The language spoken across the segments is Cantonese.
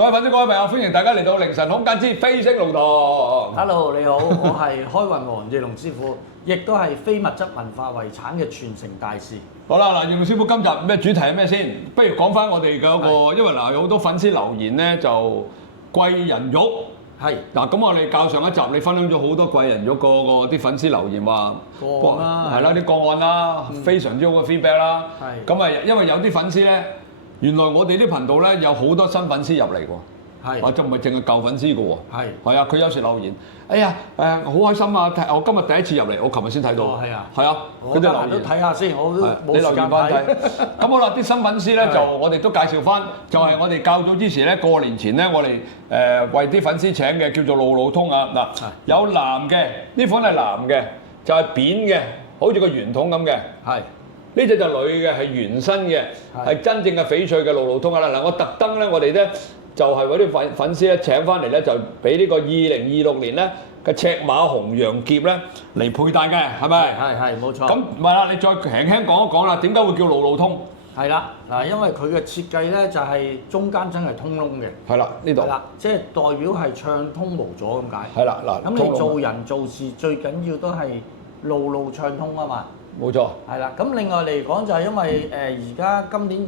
各位粉絲、各位朋友，歡迎大家嚟到凌晨空間之飛升路堂。Hello，你好，我係開運王葉龍師傅，亦都係非物質文化遺產嘅傳承大使。好啦，嗱，葉龍師傅今集咩主題係咩先？不如講翻我哋嘅嗰個，因為嗱有好多粉絲留言咧，就貴人肉。係嗱，咁我哋較上一集，你分享咗好多貴人肉個啲粉絲留言話個案啦，係啦啲個案啦，非常之好嘅 feedback 啦。係咁啊，因為有啲粉絲咧，原來我哋啲頻道咧有好多新粉絲入嚟喎。係啊，就唔係淨係舊粉絲嘅喎。係係啊，佢有時留言，哎呀好開心啊！我今日第一次入嚟，我琴日先睇到。哦係啊，係啊，我得閒都睇下先，我都冇時間睇。咁好啦，啲新粉絲咧就我哋都介紹翻，就係我哋較早之前咧過年前咧，我哋為啲粉絲請嘅叫做路路通啊嗱，有男嘅呢款係男嘅，就係扁嘅，好似個圓筒咁嘅。係呢隻就女嘅，係圓身嘅，係真正嘅翡翠嘅路路通啊嗱！我特登咧，我哋咧。就係嗰啲粉絲咧請翻嚟咧，就俾呢個2026年咧嘅赤馬紅羊劫咧嚟佩戴嘅，係咪？係冇錯。咁唔係啦，你再輕輕講一講啦，點解會叫路路通？係啦，嗱，因為佢嘅設計咧就係中間真係通窿嘅。係啦，呢度。係啦，即係代表係暢通無阻咁解。係啦，嗱。咁你做人做事最緊要都係路路暢通啊嘛。冇錯。係啦，咁另外嚟講就係因為而家今年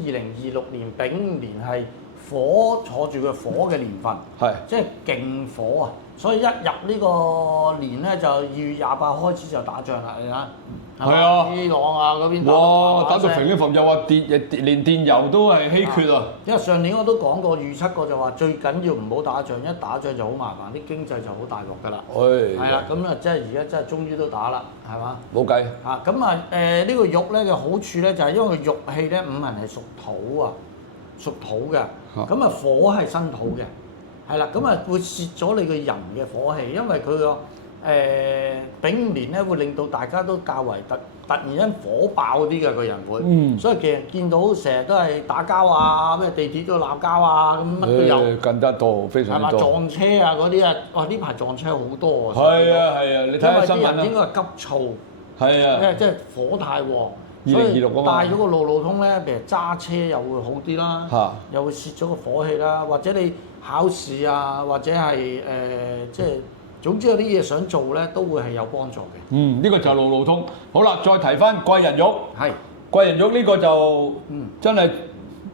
2026年丙年係。火坐住個火嘅年份，係即係勁火啊！所以一入呢個年咧，就2月28開始就打仗啦，你睇。係啊，伊朗啊嗰邊打到肥飛浮，又話連電油都係稀缺啊！因為上年我都講過預測過，就話最緊要唔好打仗，一打仗就好麻煩，啲經濟就好大鑊㗎啦。係啦，咁啊，即係而家真係終於都打啦，係嘛？冇計嚇咁啊！呢個玉咧嘅好處咧，就係因為玉器咧五行係屬土啊。屬土嘅，咁啊火係生土嘅，係啦，咁啊會泄咗你個人嘅火氣，因為佢個丙年咧會令到大家都較為突然間火爆啲嘅個人會，所以其實見到成日都係打交啊，咩地鐵都鬧交啊，咁乜都有，更加多，非常多。撞車啊嗰啲啊，哇呢排撞車好多啊！係啊，你睇下新聞啦。因為啲人應該係急躁，係啊，因為即係火太旺。2026啊嘛，帶咗個路路通咧，譬如揸車又會好啲啦，又會泄咗個火氣啦，或者你考試啊，或者係即係總之有啲嘢想做咧，都會係有幫助嘅。呢個就係路路通。好啦，再提翻貴人玉，係貴人玉呢個就真係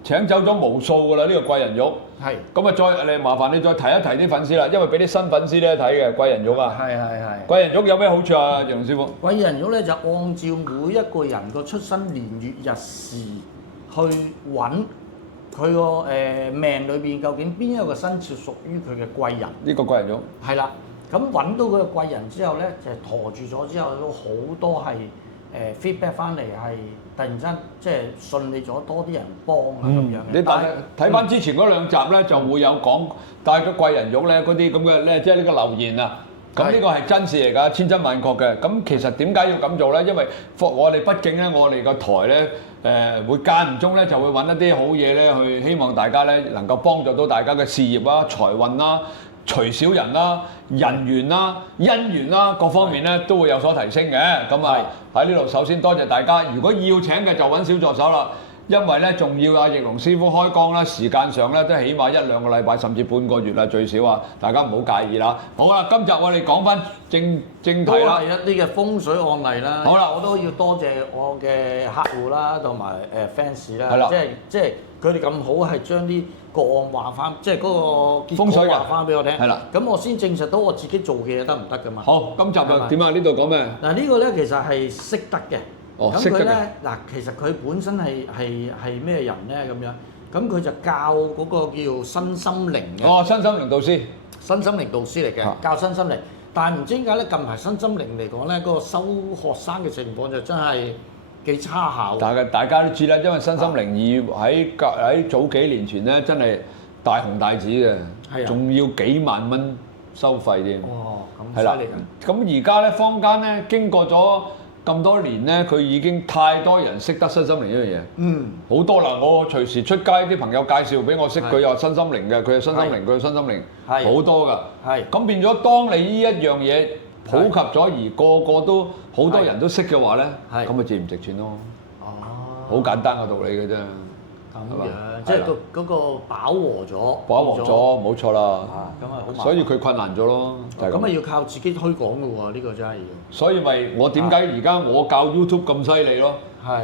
請走咗無數㗎啦，呢個貴人玉。係。咁啊，你麻煩你再提一提啲粉絲啦，因為俾啲新粉絲咧睇嘅貴人玉啊。係。貴人玉有咩好處啊，楊師傅？貴人玉咧就按照每一個人個出生年月日時去揾佢個命裏邊究竟邊一個生肖屬於佢嘅貴人。呢個貴人玉。係啦，咁揾到佢嘅貴人之後咧，就陀住咗之後都好多係feedback 翻嚟係。突然間即係順利咗，多啲人幫啊咁樣嘅。你睇翻之前嗰兩集咧，就會有講帶咗貴人玉咧嗰啲咁嘅咧，即係呢個留言啊。咁呢個係真事嚟㗎，千真萬確嘅。咁其實點解要咁做咧？因為我哋畢竟咧，我哋個台咧會間唔中咧就會揾一啲好嘢咧，去希望大家咧能夠幫助到大家嘅事業啦、財運啦、隨小人啦、人緣啦、姻緣啦各方面咧都會有所提升嘅。咁啊喺呢度首先多謝大家。如果要請嘅就揾小助手啦，因為咧仲要阿翼龍師傅開光啦，時間上咧都起碼1-2個禮拜甚至半個月啦最少啊，大家唔好介意啦。好啦，今集我哋講翻正題啦。都係一啲嘅風水案例啦。好啦，我都要多謝我嘅客戶啦，同埋fans 啦。係啦。即係佢哋咁好，係將啲個案話翻，即係嗰個結果話翻俾我聽。係啦。咁我先證實到我自己做嘅嘢得唔得㗎嘛？好，今集啊點啊？呢度講咩？嗱呢個咧其實係識得嘅。哦，咁佢咧嗱，其實佢本身係咩人咧咁樣？咁佢就教嗰個叫身心靈嘅。哦，身心靈導師。身心靈導師嚟嘅，教身心靈。但係唔知點解咧，近排身心靈嚟講咧，嗰個收學生嘅情況就真係幾差下喎。大家都知啦，因為身心靈喺早幾年前咧，真係大紅大紫嘅，仲要幾萬蚊收費添。哦，咁犀利㗎！咁而家咧，坊間咧經過咗咁多年咧，佢已經太多人識得身心靈呢樣嘢。好多啦！我隨時出街啲朋友介紹俾我識，佢又身心靈嘅，佢係身心靈，佢係身心靈，好多㗎。咁變咗，當你呢一樣嘢普及咗，而個個都好多人都識嘅話咧，咁咪值唔值錢咯？哦，好簡單嘅道理嘅啫。咁樣，即係嗰個飽和咗。飽和咗，冇錯啦。咁啊好麻煩。所以佢困難咗咯。咁啊要靠自己推廣嘅喎，呢個真係要。所以咪我點解而家我教 YouTube 咁犀利咯？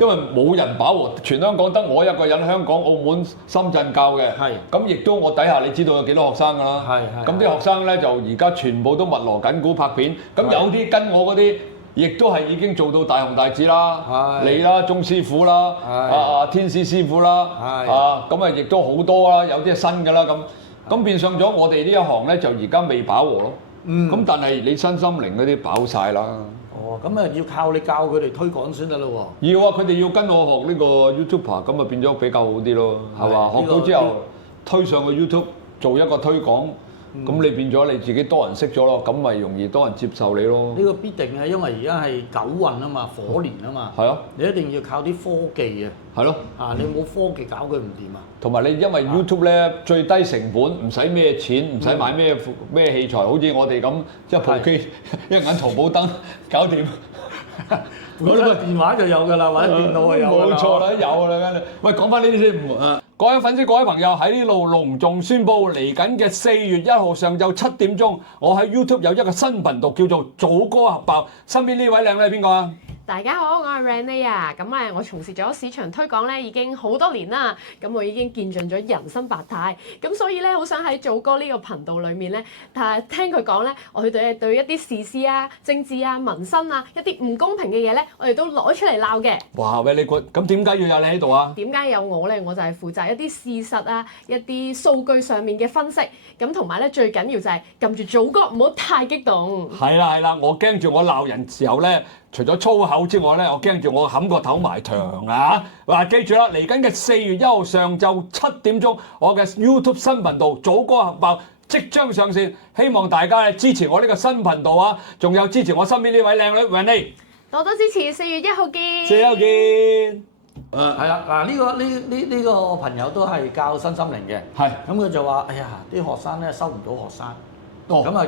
因為冇人飽和，全香港得我一個人，香港、澳門、深圳教嘅。咁亦都我底下你知道有幾多學生㗎啦？咁啲學生咧就而家全部都密鑼緊鼓拍片，咁有啲跟我嗰啲。亦都係已經做到大紅大紫啦，你啦，鐘師傅啦，天師師傅啦，咁啊亦都好多啦，有啲係新㗎啦咁變相咗我哋呢一行咧就而家未飽和咯，咁但係你身心靈嗰啲飽晒啦。哦，咁啊要靠你教佢哋推廣先得咯喎。要啊，佢哋要跟我學呢個 YouTuber， 咁啊變咗比較好啲咯，係嘛？學到之後推上個 YouTube 做一個推廣。咁你變咗你自己多人識咗咯，咁咪容易多人接受你咯。呢個必定係因為而家係九運啊嘛，火年啊嘛。係啊。你一定要靠啲科技啊。係咯。你冇科技搞佢唔掂啊。同埋你因為 YouTube 咧最低成本，唔使咩錢，唔使買咩器材，好似我哋咁即係部機一眼淘寶燈搞掂。本身個電話就有㗎啦，或者電腦就有㗎啦。冇錯啦，有啦。喂，講翻呢啲先。各位粉絲、各位朋友喺呢度隆重宣佈，嚟緊嘅4月1號上晝7點鐘，我喺 YouTube 有一個新頻道叫做祖哥核爆。身邊呢位靚女係邊個啊？大家好，我係 Renee 啊，咁我從事咗市場推廣咧已經好多年啦，咁我已經見盡咗人生百態，咁所以咧好想喺祖哥呢個頻道裏面咧，但係聽佢講咧，我哋對一啲時事啊、政治啊、民生啊一啲唔公平嘅嘢咧，我哋都攞出嚟鬧嘅。哇！very good，咁點解要有你喺度啊？點解有我咧？我就係負責一啲事實啊、一啲數據上面嘅分析，咁同埋咧最緊要就係撳住祖哥唔好太激動。係啦，我驚住我鬧人時候咧。除咗粗口之外咧，我驚住我冚個頭埋牆啊！嗱，記住啦，嚟緊嘅4月1號上晝7點鐘，我嘅 YouTube 新頻道祖哥核爆即將上線，希望大家咧支持我呢個新頻道啊！仲有支持我身邊呢位靚女 Renee，多多支持，4月1號見。4月1號見。係啦，嗱呢個朋友都係教身心靈嘅，咁佢就話：哎呀，啲學生咧收唔到學生，咁啊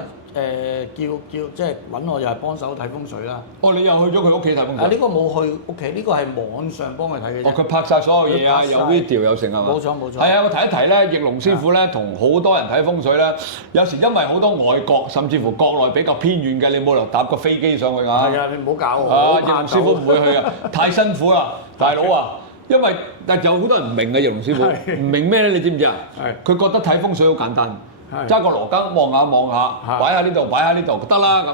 叫即係揾我又係幫手睇風水啦。你又去咗佢屋企睇風水？呢個冇去屋企，呢個係網上幫佢睇嘅啫。佢拍晒所有嘢啊，有 video 有成係嘛？冇錯。係啊，我提一提咧，奕龍師傅咧同好多人睇風水咧，有時因為好多外國甚至乎國內比較偏遠嘅，你冇理由搭個飛機上去㗎。係啊，你唔好搞我。奕龍師傅唔會去啊，太辛苦啦，大佬啊！因為有好多人唔明嘅奕龍師傅，唔明咩咧？你知唔知啊？佢覺得睇風水好簡單。揸個羅庚望下，擺喺呢度，擺喺呢度得啦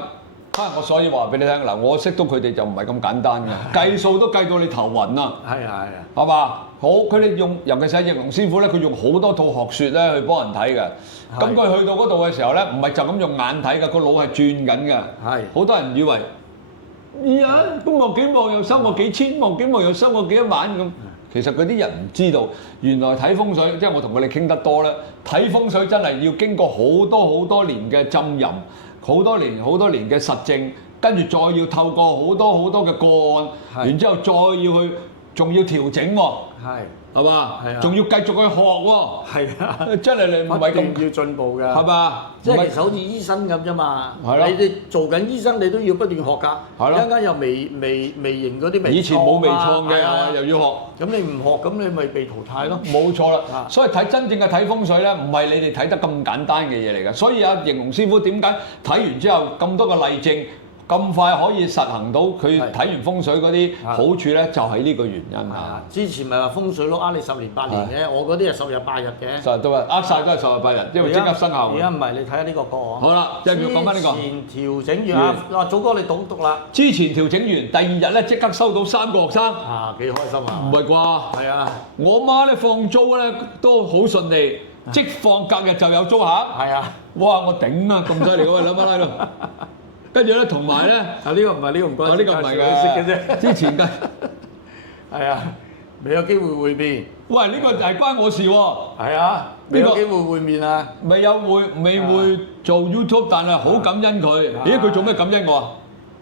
咁。我所以話俾你聽嗱，我識到佢哋就唔係咁簡單嘅，計數都計到你頭暈啊！係嘛？好，佢哋用，尤其是奕龍師傅咧，佢用好多套學説咧去幫人睇嘅。咁佢去到嗰度嘅時候咧，唔係就咁用眼睇嘅，個腦係轉緊嘅。好多人以為，咁望幾望又收我幾千，望幾望又收我幾多萬咁。其實嗰啲人唔知道，原來睇風水，即係我同佢哋傾得多咧，睇風水真係要經過好多年嘅浸淫，好多年嘅實證，跟住再要透過好多嘅個案，然之後再要去，仲要調整喎。係嘛？仲要繼續去學喎。真係你唔係咁要進步㗎。係嘛？即係其實好似醫生咁啫嘛。你哋做緊醫生，你都要不斷學㗎。一陣間又微型嗰啲微創啊。以前冇微創嘅，又要學。咁你唔學，咁你咪被淘汰咯。冇錯啦。所以真正嘅睇風水咧，唔係你哋睇得咁簡單嘅嘢嚟㗎。所以奕龍師傅點解睇完之後咁多個例證？咁快可以實行到佢睇完風水嗰啲好處咧，就係呢個原因啊！之前咪話風水佬呃你10年8年嘅，我嗰啲係10日8日嘅。10日都係呃晒都係10日8日，因為即刻生效。而家唔係，你睇下呢個個案。好啦，即係要講翻呢個。之前調整完啊，祖哥你讀啦。之前調整完，第2日咧即刻收到3個學生。幾開心啊！唔係啩？係啊！我媽咧放租咧都好順利，即放隔日就有租客。係啊！哇！我頂啊！咁犀利喎，兩蚊喺度。跟住咧，同埋咧，呢個唔關事，呢個唔係嘅，識嘅啫。之前嘅係啊，未有機會會面。喂，呢個就係關我事喎。係啊，未有機會會面啊。未會做 YouTube，但係好感恩佢。咦？佢做咩感恩我啊？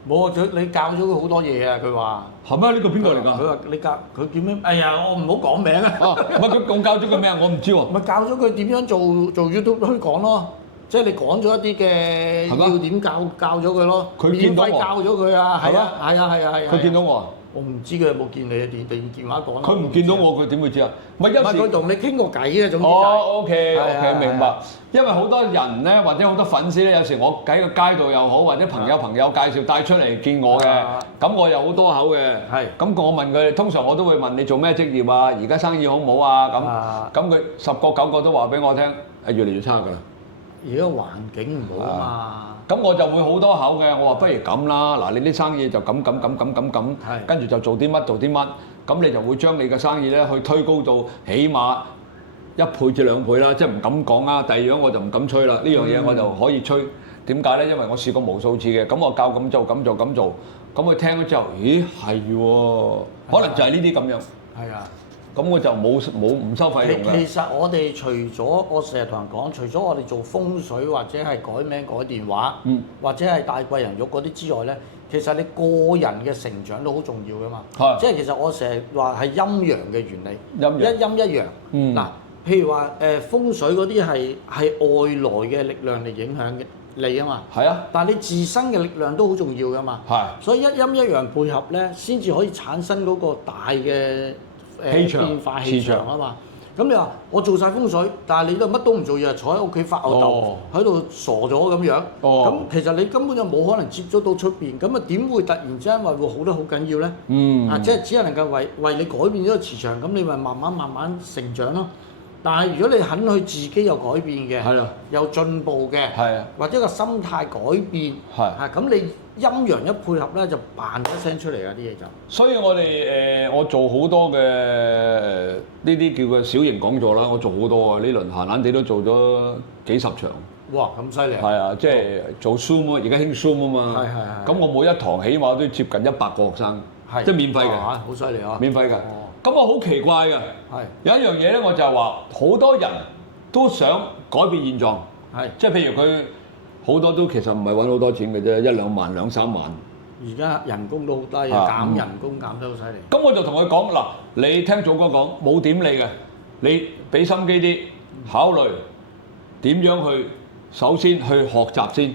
冇啊！你教咗佢好多嘢啊！佢話係咩？呢個邊個嚟㗎？佢話你教佢叫咩？哎呀，我唔好講名啊。哦，唔係佢講教咗佢咩啊？我唔知喎。咪教咗佢點樣做 YouTube 推廣咯。即係你講咗一啲嘅要點教咗佢咯，免費教咗佢啊，係啊。佢見到我啊？我唔知佢有冇見你電話講啦。佢唔見到我，佢點會知啊？唔係唔有時係佢同你傾過偈嘅，總之就係哦，OK 係 OK，係明白。因為好多人咧，或者好多粉絲咧，有時我喺個街度又好，或者朋友介紹帶出嚟見我嘅，咁我又好多口嘅。係咁我問佢，通常我都會問你做咩職業啊？而家生意好唔好啊？咁佢10個9個都話俾我聽，係越嚟越差㗎啦。而家環境唔好啊嘛。咁我就會好多口嘅，我話不如咁啦，嗱你啲生意就咁，跟住就做啲乜，咁你就會將你嘅生意咧去推高到起碼1倍至2倍啦，即係唔敢講啦。第二樣我就唔敢吹啦，呢樣嘢我就可以吹。點解咧？因為我試過無數次嘅，咁我教咁做，咁佢聽咗之後，咦係喎，可能就係呢啲咁樣。係啊。咁我就冇唔收費用㗎。其實我哋除咗我成日同人講，除咗我哋做風水或者係改名改電話，或者係帶貴人玉嗰啲之外咧，其實你個人嘅成長都好重要㗎嘛。係即係其實我成日話係陰陽嘅原理，陰陽一陰一陽。嗱，譬如話風水嗰啲係外來嘅力量嚟影響嘅你啊嘛。係啊。但係你自身嘅力量都好重要㗎嘛。係。所以一陰一陽配合咧，先至可以產生嗰個大嘅氣場變化氣場啊嘛。咁你話我做晒風水，但係你都乜都唔做嘢，坐喺屋企發吽豆，喺度傻咗咁樣。咁其實你根本就冇可能接觸到出邊，咁啊點會突然之間話會好得好緊要咧？即係只係能夠為你改變咗個磁場，咁你咪慢慢成長咯。但係如果你肯去自己有改變嘅，有進步嘅，或者個心態改變，咁你陰陽一配合咧，就扮一聲出嚟啊啲嘢就。所以我哋我做好多嘅呢啲叫嘅小型講座啦，我做好多啊！呢輪閒閒地都做咗幾十場。哇！咁犀利。係啊，即係做 Zoom 啊，而家興 Zoom 啊嘛。咁我每一堂起碼都接近100個學生，即係免費嘅。好犀利啊！免費㗎。咁我好奇怪㗎，有一樣嘢咧，我就係話好多人都想改變現狀，即係譬如佢好多都其實唔係揾好多錢嘅啫，1、2萬、2、3萬。而家人工都好低，減人工減得好犀利。咁我就同佢講嗱，你聽祖哥講冇點你嘅，你俾心機啲考慮點樣去，首先去學習先。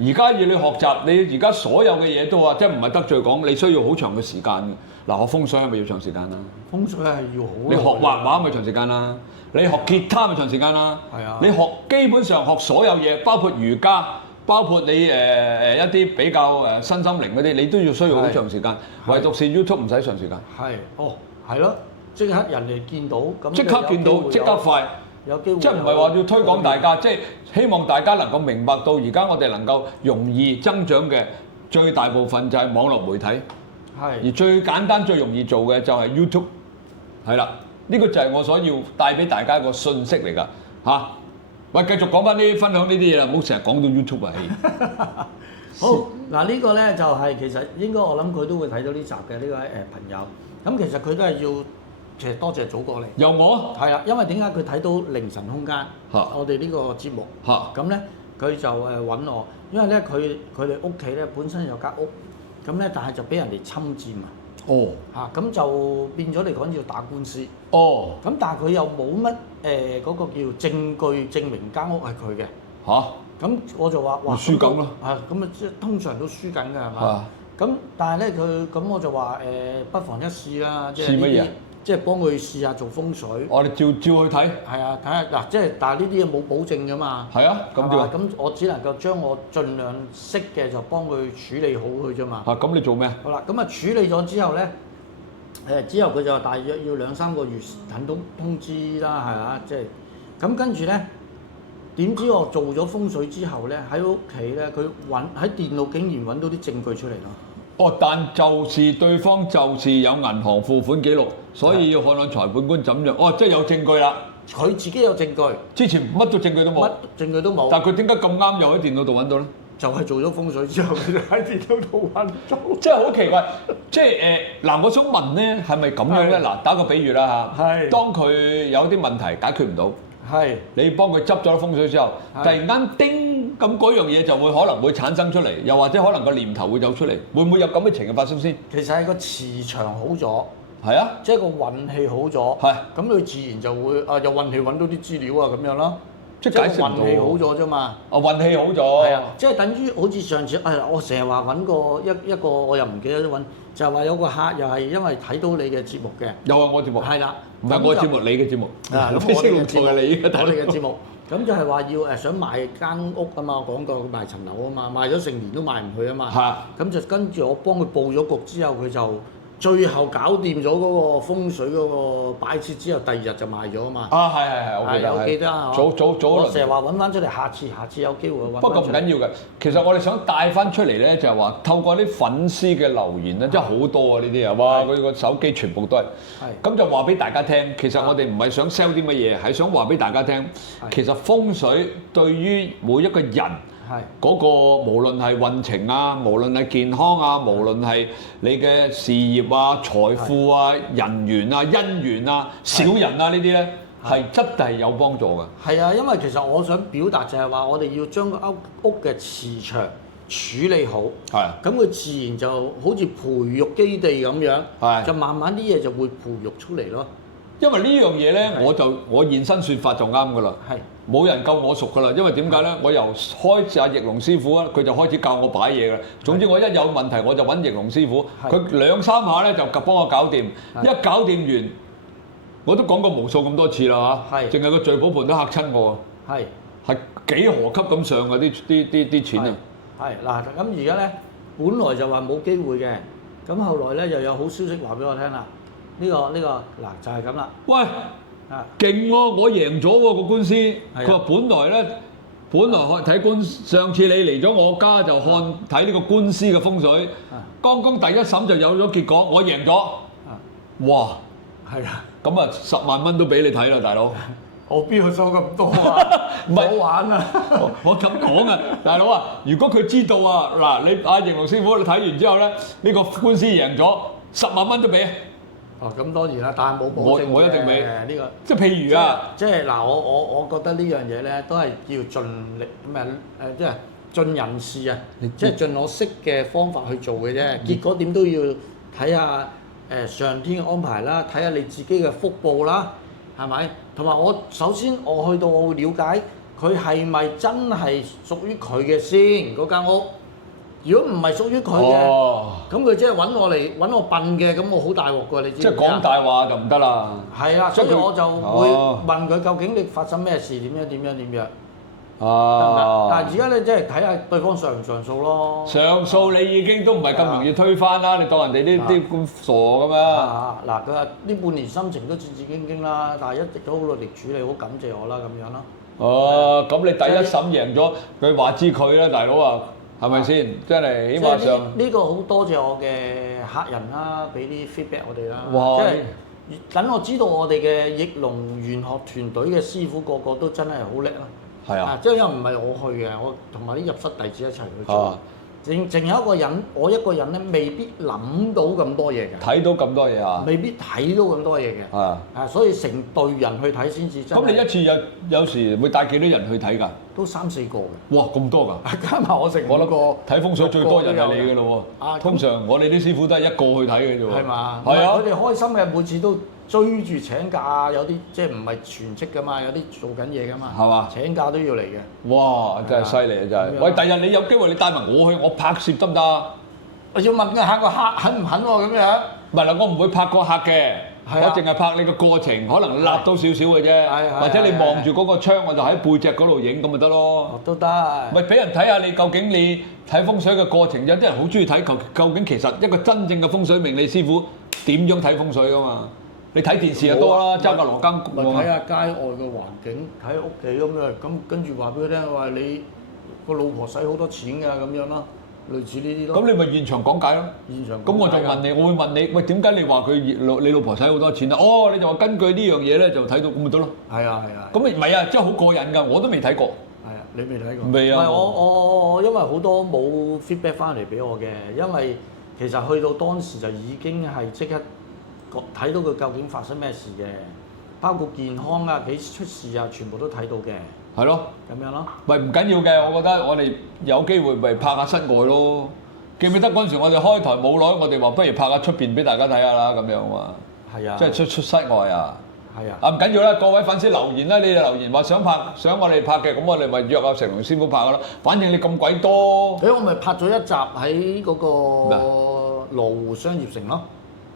而家要你學習，你而家所有嘅嘢都話，即係唔係得罪講，你需要好長嘅時間嘅。嗱，學風水係咪要長時間啦？風水係要好。你學畫畫咪長時間啦，你學吉他咪長時間啦。係啊。你學基本上學所有嘢，包括瑜伽，包括你一啲比較身心靈嗰啲，你都要需要好長時間。唯獨是 YouTube 唔使長時間。係咯，即刻人哋見到咁。即刻見到，即刻快。有機會。即係唔係話要推廣大家，即係希望大家能夠明白到而家我哋能夠容易增長嘅最大部分就係網絡媒體。而最簡單最容易做嘅就係 YouTube， 係啦，呢個就係我所要帶俾大家一個訊息嚟㗎嚇。喂，繼續講翻啲分享呢啲嘢啦，唔好成日講到 YouTube 啊。好，嗱呢個咧就係其實應該我諗佢都會睇到呢集嘅呢位朋友。咁其實佢都係要其實多謝祖過嚟。由我係啦，因為點解佢睇到凌晨空間我哋呢個節目咁咧，佢就揾我，因為咧佢哋屋企咧本身有間屋。咁咧，但係就俾人哋侵佔啊！咁就變咗嚟講要打官司。咁但係佢又冇乜嗰個叫證據證明間屋係佢嘅。咁我就話：哇！輸緊咯。咁啊，即係通常都輸緊㗎，係嘛？咁但係咧，咁我就話不妨一試啦，即係呢啲，即係幫佢試下做風水。我哋照去睇。係啊，睇下嗱，即係但係呢啲嘢冇保證㗎嘛。係啊，咁點啊？咁我只能夠將我盡量識嘅就幫佢處理好佢啫嘛。咁你做咩？好啦，咁啊處理咗之後咧，之後佢就話大約要2、3個月等到通知啦，係啊，即係咁跟住咧，點知我做咗風水之後咧，喺屋企咧，佢喺電腦竟然揾到啲證據出嚟咯。但就是對方就是有銀行付款記錄，所以要看看裁判官怎樣。即係有證據啦。佢自己有證據。之前乜都證據都冇。乜證據都冇。但係佢點解咁啱又喺電腦度揾到咧？就係做咗風水之後，佢就喺電腦度揾到。即係好奇怪，即係嗱，我想問咧，係咪咁樣咧？嗱，打個比喻啦嚇。係。當佢有啲問題解決唔到。係。你幫佢執咗風水之後，突然間叮。咁嗰樣嘢就會可能會產生出嚟，又或者可能個念頭會走出嚟，會唔會有咁嘅情況發生先？其實係個磁場好咗，係啊，即係個運氣好咗，係，咁佢自然就會又運氣揾到啲資料啊咁樣咯。即係解釋唔到運氣好咗啫嘛。啊，運氣好咗。係啊，即係等於好似上次我成日話揾過一個，我又唔記得咗揾，就係話有個客又係因為睇到你嘅節目嘅。又係我節目。係啦，唔係我節目，你嘅節目。啊，咁我哋嘅節目係你嘅，我哋嘅節目。咁就係話要想賣間屋啊嘛，我講過賣層樓啊嘛，賣咗成年都賣唔去啊嘛。係。咁就跟住我幫佢報咗局之後，佢就最後搞掂咗嗰個風水嗰個擺設之後，第二日就賣咗啊嘛。啊，係，我記得。早我成日話揾翻出嚟，下次有機會揾。不過唔緊要嘅，其實我哋想帶翻出嚟咧，就係話透過啲粉絲嘅留言咧，真係好多啊！呢啲啊，哇！佢個手機全部都係。咁就話俾大家聽，其實我哋唔係想 sell 啲乜嘢，係想話俾大家聽，其實風水對於每一個人。嗰個無論係運程啊，無論係健康啊，無論係你嘅事業啊、財富啊、人緣啊、姻緣啊、小人啊呢啲咧，係真係有幫助嘅。係啊，因為其實我想表達就係話，我哋要將個屋嘅磁場處理好，咁佢自然就好似培育基地咁樣，就慢慢啲嘢就會培育出嚟咯。因為呢樣嘢咧，我現身說法就啱噶啦。冇人夠我熟噶啦，因為點解咧？我由開始阿翼龍師傅啊，佢就開始教我擺嘢噶。總之我一有問題我就揾翼龍師傅，佢2-3下咧就幫我搞掂。一搞掂完，我都講過無數咁多次啦嚇，淨係個聚寶盆都嚇親我。係幾何級咁上嘅啲錢啊！嗱，咁而家咧，本來就話冇機會嘅，咁後來咧又有好消息話俾我聽啦。呢個嗱就係咁啦。喂！勁喎！我贏咗喎個官司。佢話本來睇官，上次你嚟咗我家就睇呢個官司嘅風水。剛剛第一審就有咗結果，我贏咗。哇！係啊。咁啊10萬蚊都俾你睇啦，大佬。我邊度收咁多啊？唔好玩啊！我咁講啊，大佬啊，如果佢知道啊，嗱你阿翼龍師傅你睇完之後咧，呢個官司贏咗10萬蚊都俾。咁當然啦，但係冇保證嘅。我一定俾呢個，即係譬如啊，即係嗱，我覺得呢樣嘢咧，都係要盡力即係盡人事啊，即係盡我識嘅方法去做嘅啫。結果點都要睇下上天嘅安排啦，睇下你自己嘅福報啦，係咪？同埋我首先我去到我會了解佢係咪真係屬於佢嘅先嗰間屋。如果唔係屬於佢嘅，咁佢即係揾我笨嘅，咁我好大鑊㗎，你知唔知啊？即係講大話就唔得啦。係啦，所以我就會問佢究竟你發生咩事，點樣。但係而家咧，即係睇下對方上唔上訴咯。上訴你已經都唔係咁容易推翻啦，你當人哋呢啲咁傻㗎咩？嗱，佢話呢半年心情都戰戰兢兢啦，但係一直都好努力處理，好感謝我啦咁樣咯。咁你第一審贏咗，佢話知佢啦，大佬啊！係咪先？真係起碼上呢個好多謝我嘅客人啦，俾啲 feedback 我哋啦。哇！即係等我知道我哋嘅翼龍玄學團隊嘅師傅個個都真係好叻啦。係啊！即係因為唔係我去嘅，我同埋啲入室弟子一齊去做。淨有一個人，我一個人咧，未必諗到咁多嘢嘅。睇到咁多嘢啊！未必睇到咁多嘢嘅。所以成隊人去睇先至真。咁你一次有時會帶幾多人去睇㗎？都3-4個嘅。哇！咁多㗎？加埋我成我諗睇風水最多人係你㗎咯喎。通常我哋啲師傅都係一個去睇嘅啫喎。係嘛？係啊！佢哋開心嘅，每次都追住請假，有啲即係唔係全職㗎嘛，有啲做緊嘢㗎嘛。係嘛？請假都要嚟嘅。哇！真係犀利啊！真係。喂，第日你有機會你帶埋我去，我拍攝得唔得啊？我要問下個客肯唔肯喎咁樣。唔係啦，我唔會拍個客嘅。我淨係拍你個過程，可能立多少少嘅啫，或者你望住嗰個窗，我就喺背脊嗰度影咁咪得咯。都得。咪俾人睇下你究竟你睇風水嘅過程，有啲人好中意睇究竟其實一個真正嘅風水命理師傅點樣睇風水噶嘛？你睇電視就多啦，揸個羅庚。咪睇下街外嘅環境，睇下屋企咁樣，咁跟住話俾佢聽，話你個老婆使好多錢㗎咁樣咯。類似呢啲咯，咁你咪現場講解咯。現場咁我就問你，我會問你，喂，點解你話你老婆使好多錢啊？哦，你就話根據呢樣嘢咧就睇到咁咪得咯。係啊係啊。咁唔係啊，真係好過癮㗎，我都未睇過。係啊，你未睇過？未啊。唔係我因為好多冇 feedback 翻嚟俾我嘅，因為其實去到當時就已經係即刻睇到佢究竟發生咩事嘅，包括健康啊、幾時出事啊，全部都睇到嘅。係咯，咁樣咯。喂，唔緊要嘅，我覺得我哋有機會咪拍下室外咯。記唔記得嗰陣時我哋開台冇耐，我哋話不如拍下出邊俾大家睇下啦，咁樣啊嘛。係啊。即係出室外啊。係啊。啊唔緊要啦，各位粉絲留言啦，你哋留言話想我哋拍嘅，咁我哋咪約阿成龍師傅拍噶咯。反正你咁鬼多，我咪拍咗一集喺嗰個羅湖商業城咯。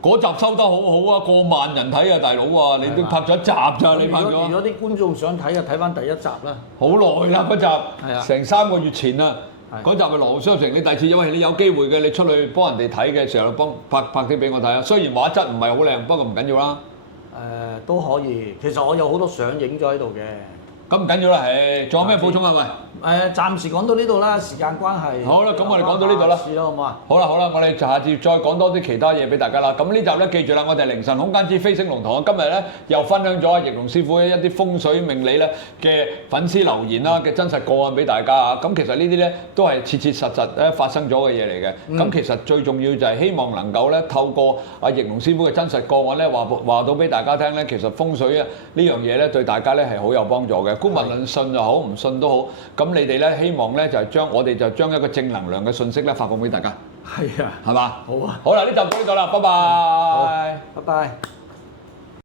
嗰集收得好好啊，過萬人睇啊，大佬啊，你都拍咗一集咋？你拍咗？如果啲觀眾想睇啊，睇翻第一集啦。好耐啦嗰集，係啊，成3個月前啦。係嗰集咪羅湖商城，你第二次因為你有機會嘅，你出去幫人哋睇嘅時候，拍啲俾我睇啊。雖然畫質唔係好靚，不過唔緊要啦。都可以，其實我有好多相影咗喺度嘅。咁唔緊要啦，係，仲有咩補充啊？喂，暫時講到呢度啦，時間關係。好啦，咁我哋講到呢度啦。試啦，好唔好啊？好啦，我哋下次再講多啲其他嘢俾大家啦。咁呢集咧，記住啦，我哋凌晨空間之飛星龍堂，今日咧又分享咗阿易龍師傅一啲風水命理咧嘅粉絲留言啦嘅真實個案俾大家啊。咁其實呢啲咧都係切切實實咧發生咗嘅嘢嚟嘅。咁其實最重要就係希望能夠咧透過阿易龍師傅嘅真實個案咧話到俾大家聽咧，其實風水啊呢樣嘢咧對大家咧係好有幫助嘅。無論信又好，唔信都好，咁你哋咧希望咧就係我哋將一個正能量嘅信息咧發放俾大家。係啊，係嘛？好啊，好啦，呢集到呢度啦，拜拜。好，拜拜。